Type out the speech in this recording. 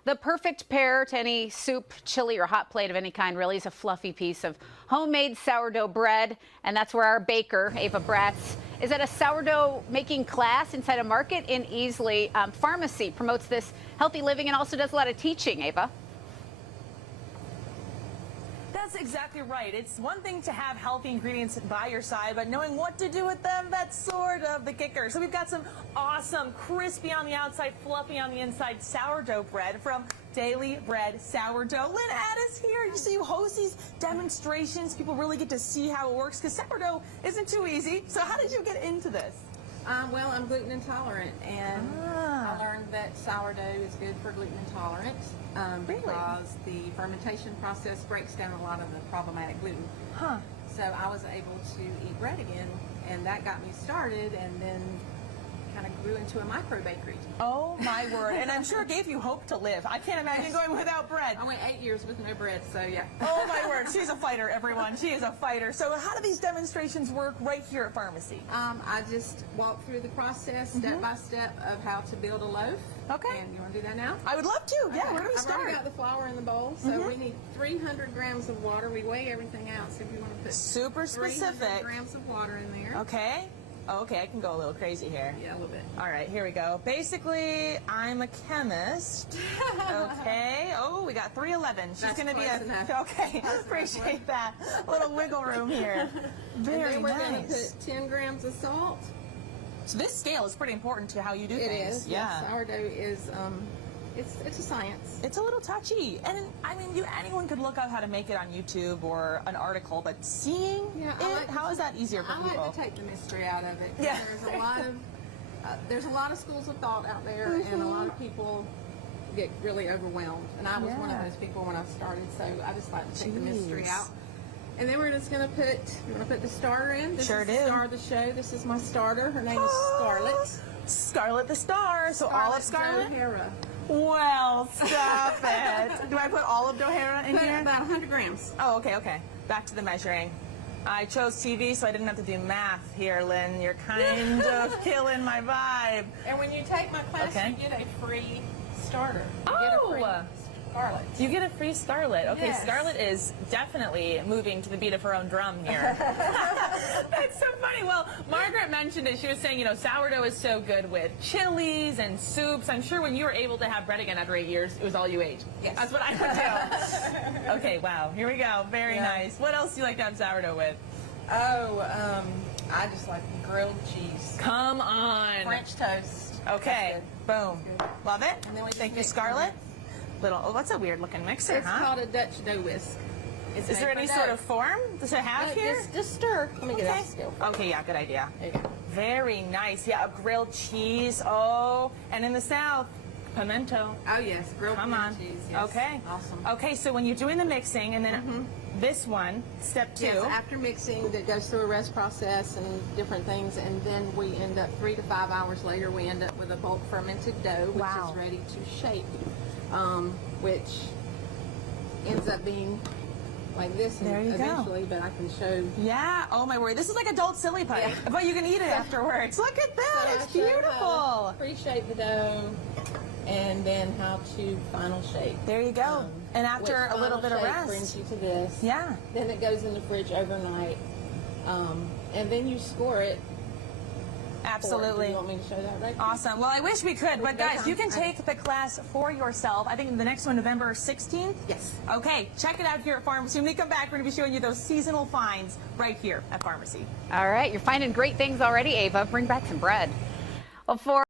The perfect pair to any soup, chili, or hot plate of any kind really is a fluffy piece of homemade sourdough bread. And that's where our baker, Ava Bratz, is at a sourdough making class inside a market in Easley. Pharmacy promotes this healthy living and also does a lot of teaching, Ava. That's exactly right. It's one thing to have healthy ingredients by your side, but knowing what to do with them, that's sort of the kicker. So we've got some awesome, crispy on the outside, fluffy on the inside sourdough bread from Daily Bread Sourdough. Lynn Addis here. You see, you host these demonstrations. People really get to see how it works because sourdough isn't too easy. So how did you get into this? Well, I'm gluten intolerant, and I learned that sourdough is good for gluten intolerant because the fermentation process breaks down a lot of the problematic gluten. So I was able to eat bread again, and that got me started, and then kind of grew into a micro bakery. Oh my word. And I'm sure it gave you hope to live. I can't imagine going without bread. I went 8 years with no bread, so yeah. Oh my word. She's a fighter, everyone. She is a fighter. So how do these demonstrations work right here at Pharmacy? I just walk through the process step by step of how to build a loaf. Okay. And you want to do that now? I would love to. Yeah, Okay. where do we start? I've already got the flour in the bowl, so we need 300 grams of water. We weigh everything out, so if you want to put super specific 300 grams of water in there. Okay. Okay, I can go a little crazy here. Yeah, a little bit. All right, here we go. Basically, I'm a chemist. Okay. Oh, we got 311. She's That's going to be close a... enough. Okay, appreciate that. A little wiggle room here. Very and then we're going to nice. put 10 grams of salt. So this scale is pretty important to how you do It things. is. Yeah. Yes, sourdough is, it's a science. It's a little touchy. And, I mean, anyone could look up how to make it on YouTube or an article, but seeing how is that easier for people? I like to take the mystery out of it. Yeah. There's a lot of schools of thought out there, and a lot of people get really overwhelmed. And I was one of those people when I started, so I just like to take the mystery out. And then we're just going to put the starter in. This is the star of the show. This is my starter. Her name is Scarlett. Scarlett the Star. So all of Scarlett? O'Hara. Well, stop it. Do I put all of O'Hara in here? About 100 grams. Oh, okay, okay. Back to the measuring. I chose TV, so I didn't have to do math here, Lynn. You're kind of killing my vibe. And when you take my class, you get a free starter. You get a free Scarlett. You get a free Scarlett. Okay, Yes. Scarlett is definitely moving to the beat of her own drum here. That's so funny. Well, Margaret mentioned it. She was saying, you know, sourdough is so good with chilies and soups. I'm sure when you were able to have bread again after 8 years, it was all you ate. Yes. That's what I would do. Okay, wow. Here we go. Very nice. What else do you like to have sourdough with? Oh, I just like grilled cheese. Come on. French toast. Okay. Boom. Love it. And then we just Thank you, mix Scarlett. Oh, that's a weird looking mixer, It's called a Dutch dough whisk. Is there any sort of form does it have here? Just stir. Let me get out the scale. Okay, yeah, good idea. There you go. Very nice. Yeah, a grilled cheese. Oh, and in the South, pimento. Oh, yes. Grilled cheese. Yes. Okay. Awesome. Okay, so when you're doing the mixing, and then this one, step 2. Yes, after mixing, that goes through a rest process and different things, and then we end up 3 to 5 hours later, we end up with a bulk fermented dough, which is ready to shape, which ends up being like this eventually, but I can show. Yeah. Oh my word. This is like adult silly putty, but you can eat it afterwards. Look at that. So It's beautiful. Pre-shape the dough, and then how to final shape. There you go. And after a little bit of rest, brings you to this. Yeah. Then it goes in the fridge overnight, and then you score it. Absolutely. Do you want me to show that right? Awesome. Well, I wish we could, but guys, you can take the class for yourself. I think the next one, November 16th. Yes. Okay, check it out here at Pharmacy. When we come back, we're going to be showing you those seasonal finds right here at Pharmacy. All right, you're finding great things already, Ava. Bring back some bread. Well, for